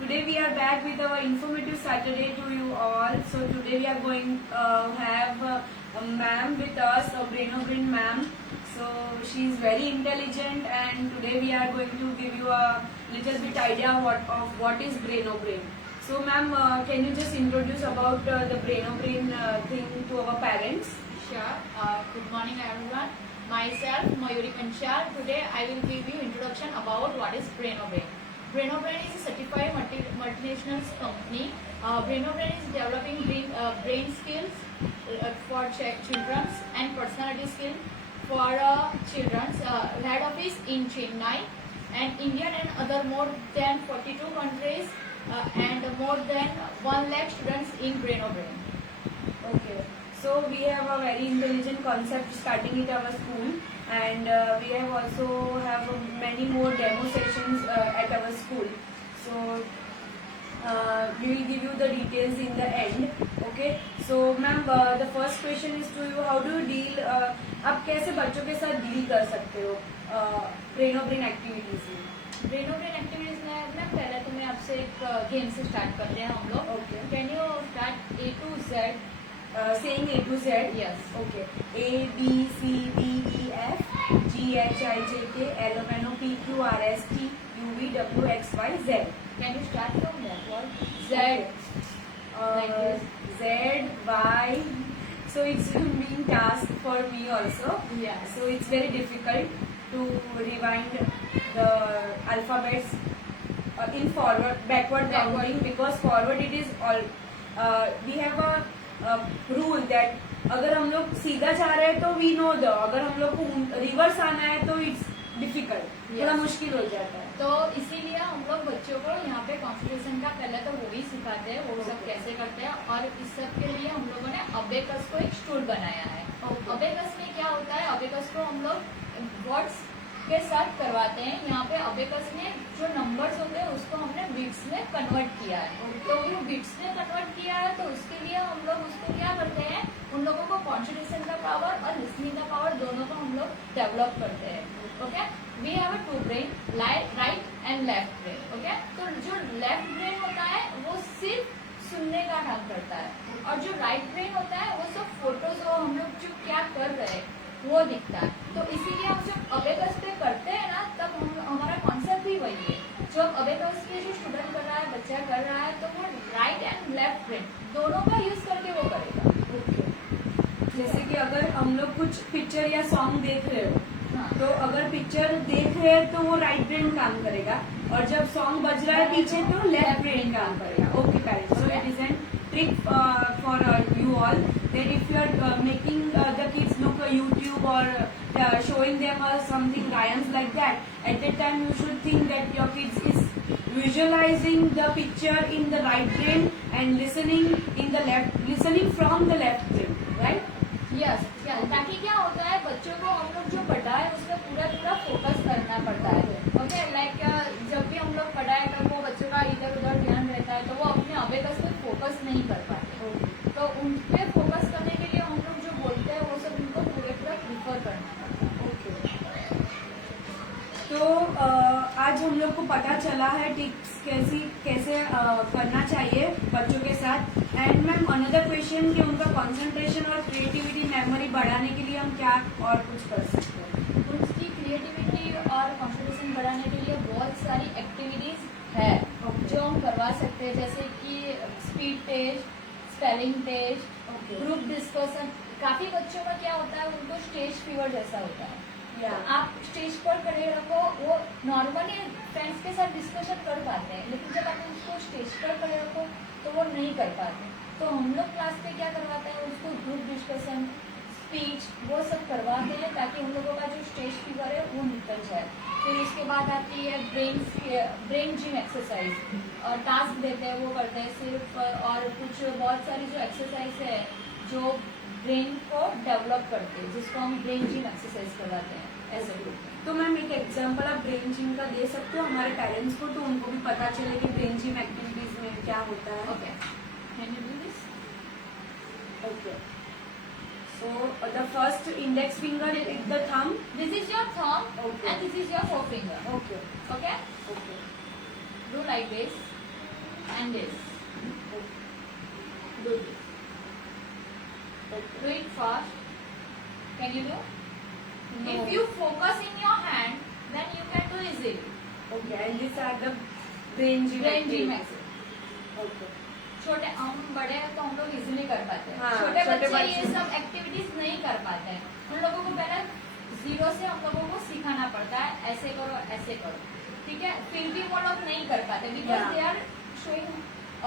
Today we are back with our informative Saturday to you all. So today we are going have a ma'am with us, a Brainobrain ma'am. So she is very intelligent, and today we are going to give you a little bit idea of what is Brainobrain. So ma'am, can you just introduce about the Brainobrain thing to our parents? Sure. Good morning, everyone. Myself, Mayuri Panchal. Today, I will give you introduction about what is Brainobrain. Brainobrain is a certified multinational company. Brainobrain is developing brain skills for children and personality skills for children. Head office in Chennai and India and other more than 42 countries and more than 1 lakh students in Brainobrain. Okay. So we have a very intelligent concept starting at our school, and we have also have many more demo sessions at our school. So we will give you the details in the end. Okay. So ma'am, the first question is to you: how do you deal? आप कैसे बच्चों के साथ deal कर सकते हो ब्रेनोब्रेन activities में? ब्रेनोब्रेन activities में मैम पहले तो मैं आपसे एक गेम से स्टार्ट करते हैं हम लोग. Okay. Can you start A to Z? Saying A to Z. Yes. Okay. A B C D E F G H I J K L M N O P Q R S T U V W X Y Z. Can you start from that word? Z. Okay. Like this. Z Y. So it's a mean task for me also. Yes. So it's very difficult to rewind the alphabets in backward counting, because forward it is all. We have a rule that अगर हम लोग सीधा जा रहे हैं तो we know the, अगर हम लोग को रिवर्स आना है तो इट्स डिफिकल्ट, थोड़ा मुश्किल हो जाता है. तो इसीलिए हम लोग बच्चों को यहाँ पे कॉन्स्टिट्यूशन का पहले तो वो भी सिखाते हैं, वो सब कैसे करते हैं. और इस सब के लिए हम लोगों ने अबेकस को एक टूल बनाया है. अबेकस में क्या होता है, अबेकस को हम लोग वर्ड्स के साथ करवाते हैं. यहाँ पे अबेकस में जो नंबर्स होते हैं उसको हमने बिट्स में कन्वर्ट किया है. तो वो बिट्स में कन्वर्ट किया है तो उसके लिए हम लोग उसको क्या करते हैं, उन लोगों को कॉन्सेंट्रेशन का पावर और लिसनिंग का पावर दोनों को हम लोग डेवलप करते हैं. Okay. We have a 2 brain, right and left brain. Okay. तो जो लेफ्ट ब्रेन होता है वो सिर्फ सुनने का काम करता है, और जो राइट ब्रेन होता है वो सब फोटोज और हम लोग जो क्या कर रहे हैं वो दिखता है. तो इसीलिए हम जब अबेकस पे करते हैं ना तब हमारा कॉन्सेप्ट भी वही है. जब अबेकस पे जो स्टूडेंट कर रहा है, बच्चा कर रहा है, तो वो राइट एंड लेफ्ट ब्रेन दोनों का यूज करके वो करेगा. जैसे कि अगर हम लोग कुछ पिक्चर या सॉन्ग देख रहे हो, हाँ. तो अगर पिक्चर देख रहे हैं तो वो राइट ब्रेन काम करेगा, और जब सॉन्ग बज रहा है पीछे तो लेफ्ट ब्रेन काम करेगा. Okay parents, so it is an trick for you all, that if you are making the kids look YouTube or showing them something rhymes like that, at that time you should think that your kids is visualizing the picture in the right brain and listening in the left, listening from the left brain, right? Yes. ताकि क्या होता है, बच्चों को हम लोग जो पढ़ाए उसमें पूरा फोकस करना पड़ता है. ओके. लाइक जब भी हम लोग पढ़ाए तब वो बच्चों का इधर उधर ध्यान रहता है, तो वो अपने अबेकस पे फोकस नहीं कर पाते. तो उन पे फोकस करने के लिए हम लोग जो बोलते हैं वो सब उनको पूरा प्रिफर करना पड़ता है. तो आज हम लोग को पता चला है टिप्स कैसे करना चाहिए बच्चों के साथ. एंड मैम अनदर क्वेश्चन कि उनका कंसंट्रेशन और क्रिएटिविटी मेमोरी बढ़ाने के लिए हम क्या और कुछ कर सकते हैं? उनकी क्रिएटिविटी और कंसंट्रेशन बढ़ाने के लिए बहुत सारी एक्टिविटीज है जो हम करवा सकते हैं, जैसे कि speed test, spelling test, group discussion. काफी बच्चों में क्या होता है, उनको स्टेज फीवर जैसा होता है. आप स्टेज पर खड़े रखो, वो नॉर्मली फ्रेंड्स के साथ डिस्कशन कर पाते हैं, लेकिन जब आप उसको स्टेज पर खड़े रखो तो वो नहीं कर पाते. तो हम लोग क्लास पे क्या करवाते हैं, उसको ग्रुप डिस्कशन, स्पीच, वो सब करवाते हैं ताकि उन लोगों का जो स्टेज फीवर है वो निकल जाए. फिर उसके बाद आती है ब्रेन जिम एक्सरसाइज, और टास्क देते हैं वो करते हैं सिर्फ, और कुछ बहुत सारी जो एक्सरसाइज है जो ब्रेन को डेवलप करते हैं, जिसको हम ब्रेन जिम एक्सरसाइज करवाते हैं ऐसे ग्रुप. तो मैम एक एग्जांपल आप ब्रेन जिम का दे सकते हो हमारे पेरेंट्स को, तो उनको भी पता चले कि ब्रेन जिम एक्टिविटीज में क्या होता है. Okay. Can you do this? Okay. So the first index finger is the thumb. This is your thumb. Okay. And this is your forefinger. Okay. Okay. Okay. Do like this. 9 days. Do this. Do it fast. Can you do? No. If you focus in your hand, then you can do easily. Okay, and these are the brain gym Brain gym activities. exercise. Okay. छोटे हम बड़े हैं तो हम लोग easily कर पाते हैं. हाँ, छोटे छोटे बच्चे ये बच्चे- सब एक्टिविटीज नहीं कर पाते हैं. उन लोगों को पहले जीरो से हम लोगों को सिखाना पड़ता है, ऐसे करो ऐसे करो, ठीक है. फिर भी वो लोग नहीं कर पाते because Yeah. They are showing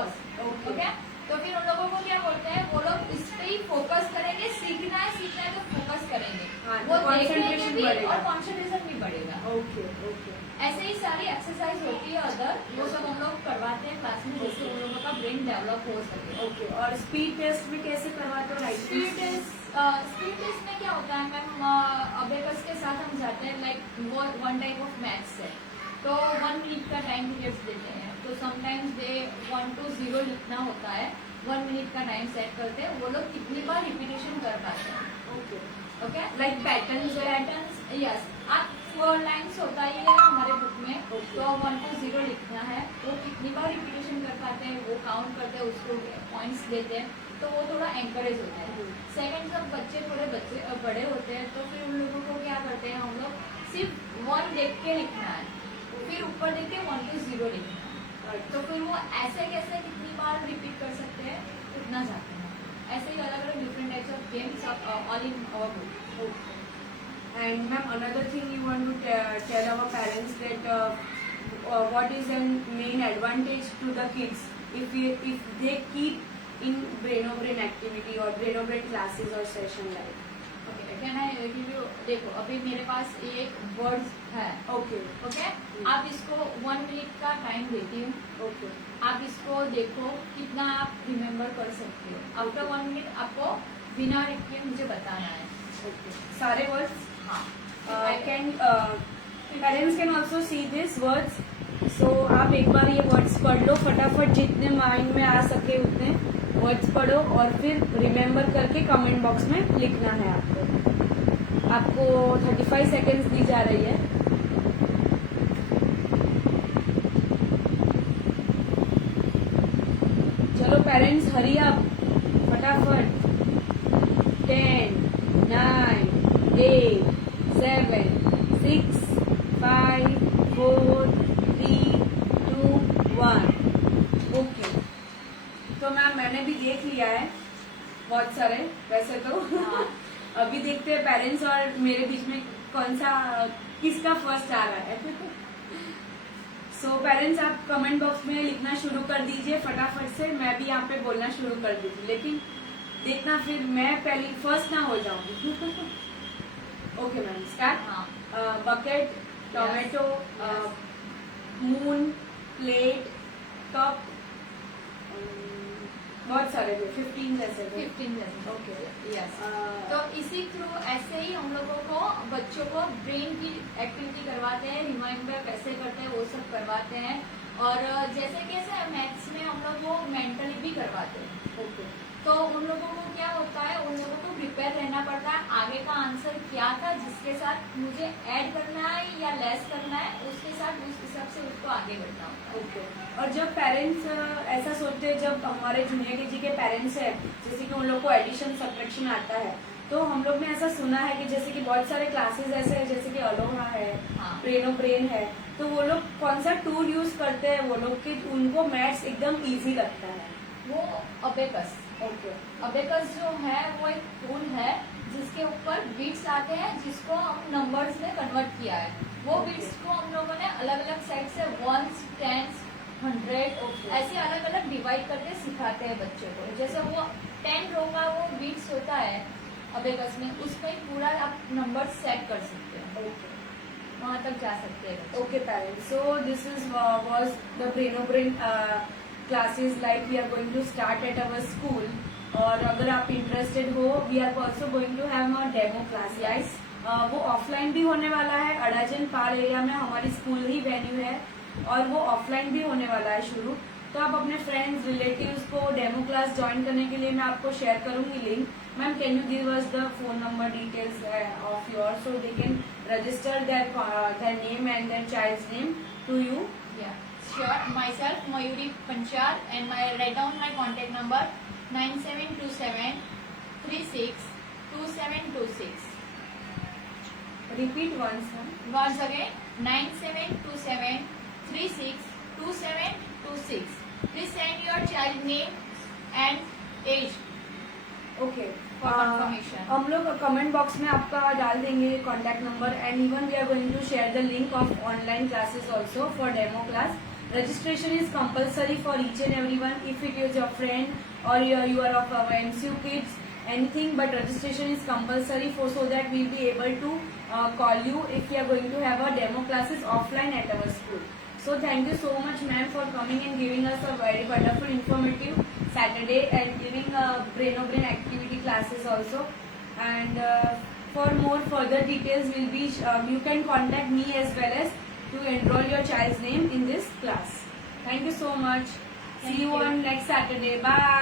us. Okay. Okay, तो फिर उन लोगों को क्या बोलते हैं, वो लोग इस पे ही फोकस करेंगे. सीखना है तो फोकस करेंगे. हाँ, वो तो देखेंगे concentration भी बढ़ेगा. और कॉन्सेंट्रेशन भी बढ़ेगा. Okay, okay. ऐसे ही सारी एक्सरसाइज होती है अदर, वो सब हम लोग करवाते हैं क्लास में, जिससे उन लोगों का ब्रेन डेवलप हो सके. Okay, और स्पीड टेस्ट में कैसे करवाते हो राइटिंग? स्पीड टेस्ट में क्या होता है मैम, अबेकस के साथ हम जाते हैं, लाइक वो वन टाइप ऑफ मैथ्स है, तो 1 मिनट का टाइम पीरियड्स देते हैं. तो समटाइम्स दे 1 to 0 लिखना होता है, 1 मिनट का टाइम सेट करते हैं. वो लोग कितनी बार रिपीटेशन कर पाते हैं. Okay. ओके, Like patterns है? Patterns, yes. आप 4 लाइन्स होता ही है हमारे बुक में. Okay. तो 1 to 0 लिखना है, वो कितनी बार रिपीटेशन कर पाते हैं वो काउंट करते हैं, उसको पॉइंट्स देते हैं, तो वो थोड़ा एनकरेज होता है. सेकंड, जब बच्चे थोड़े बड़े होते हैं तो फिर उन लोगों को क्या करते हैं हम लोग, सिर्फ 1 देख के लिखना है, फिर ऊपर देख के 1 to 0 लिखना है. तो फिर वो ऐसे कैसे कितनी बार रिपीट कर सकते हैं उतना जाते हैं. ऐसे ही अलग अलग different types of games all in our book. Okay. And ma'am, another thing you want to tell our parents that what is the main advantage to the kids if they keep in brain activity or brain classes or session like. Okay, can I give you, देखो अभी मेरे पास एक words है. Okay. Okay, आप इसको 1 minute का time देती हूँ. Okay. आप इसको देखो कितना आप रिमेम्बर कर सकते हो. आफ्टर 1 मिनट आपको बिना लिखे मुझे बताना है. Okay. सारे words. हाँ, Parents can also see these words. So आप एक बार ये words पढ़ लो फटाफट, जितने माइंड में आ सके उतने वर्ड्स पढ़ो और फिर रिमेम्बर करके कमेंट बॉक्स में लिखना है आपको. आपको 35 सेकेंड्स दी जा रही है. चलो पेरेंट्स, हरी अप, फटाफट. 10, 9, 8, 7, 6, 5, 4, 3, 2, 1. ओके, तो मैम मैंने भी देख लिया है बहुत सारे वैसे तो. हाँ. अभी देखते हैं पेरेंट्स और मेरे बीच में कौन सा किसका फर्स्ट आ रहा है. सो पेरेंट्स, आप कमेंट बॉक्स में लिखना शुरू कर दीजिए फटाफट से. मैं भी यहाँ पे बोलना शुरू कर दूंगी, लेकिन देखना फिर मैं पहली फर्स्ट ना हो जाऊंगी. Okay ma'am, start. हाँ. Bucket, tomato, moon, plate, cup, बहुत सारे थे, 15 जैसे थे. 15 जैसे. ओके. यस. तो इसी थ्रू ऐसे ही हम लोगों को बच्चों को ब्रेन की एक्टिविटी करवाते हैं, रिमाइंडर कैसे करते हैं वो सब करवाते हैं. और जैसे कैसे मैथ्स में हम लोग वो मेंटली भी करवाते हैं. ओके. तो उन लोगों को क्या होता है, उन लोगों को प्रिपेयर रहना पड़ता है. आगे का आंसर क्या था जिसके साथ मुझे ऐड करना है या लेस करना है, उसके साथ उस हिसाब से उसको आगे बढ़ना होता है. ओके. और जब पेरेंट्स ऐसा सोचते हैं, जब हमारे जूनियर केजी के पेरेंट्स हैं, जैसे कि उन लोग को एडिशन सब्ट्रैक्शन आता है, तो हम लोग ने ऐसा सुना है कि जैसे कि बहुत सारे क्लासेस ऐसे हैं, जैसे कि अलोहा है, हाँ. ब्रेनो ब्रेन है, तो वो लोग कौन सा टूल यूज करते हैं वो लोग कि उनको मैथ्स एकदम इजी लगता है? वो अबेकस. ओके. अबेकस जो है वो एक टूल है जिसके ऊपर बीट्स आते हैं, जिसको हम नंबर्स में कन्वर्ट किया है. वो Okay. बीट्स को हम लोगों ने अलग अलग साइड से 1s, 10s, 100 Okay. ऐसे अलग अलग डिवाइड करके सिखाते हैं बच्चों को. जैसे वो 10 रो का वो बीट्स होता है अबेकस में, उसमें पूरा आप नंबर सेट कर सकते हैं, ओके. वहां तक जा सकते हैं. Okay, parents. So this is was the Braino Brain classes like we are going to start at our school. और अगर आप इंटरेस्टेड हो, we are also going to have a demo class. Guys, वो ऑफलाइन भी होने वाला है. अडाजन पाल area में हमारी स्कूल ही वेन्यू है और वो ऑफलाइन भी होने वाला है शुरू. तो आप अपने फ्रेंड्स, रिलेटिव्स को डेमो क्लास ज्वाइन करने के लिए मैं आपको शेयर करूंगी link. Ma'am, can you give us the phone number details of your so they can register their name and their child's name to you? Yeah, sure. My myself Mayuri Panchal and write down my contact number 9727 362726. Repeat once. Once again 9727 362726. Please send your child name and age okay for confirmation. हम लोग comment box में आपका डाल देंगे contact number and even we are going to share the link of online classes also for demo class. Registration is compulsory for each and everyone. If it is your friend or you are of our MCU kids, anything, but registration is compulsory for so that we will be able to call you if we are going to have a demo classes offline at our school. So thank you so much, ma'am, for coming and giving us a very wonderful, informative Saturday and giving brain activity classes also. And for more further details, will be you can contact me as well as to enroll your child's name in this class. Thank you so much. Thank See you you. on next Saturday. Bye.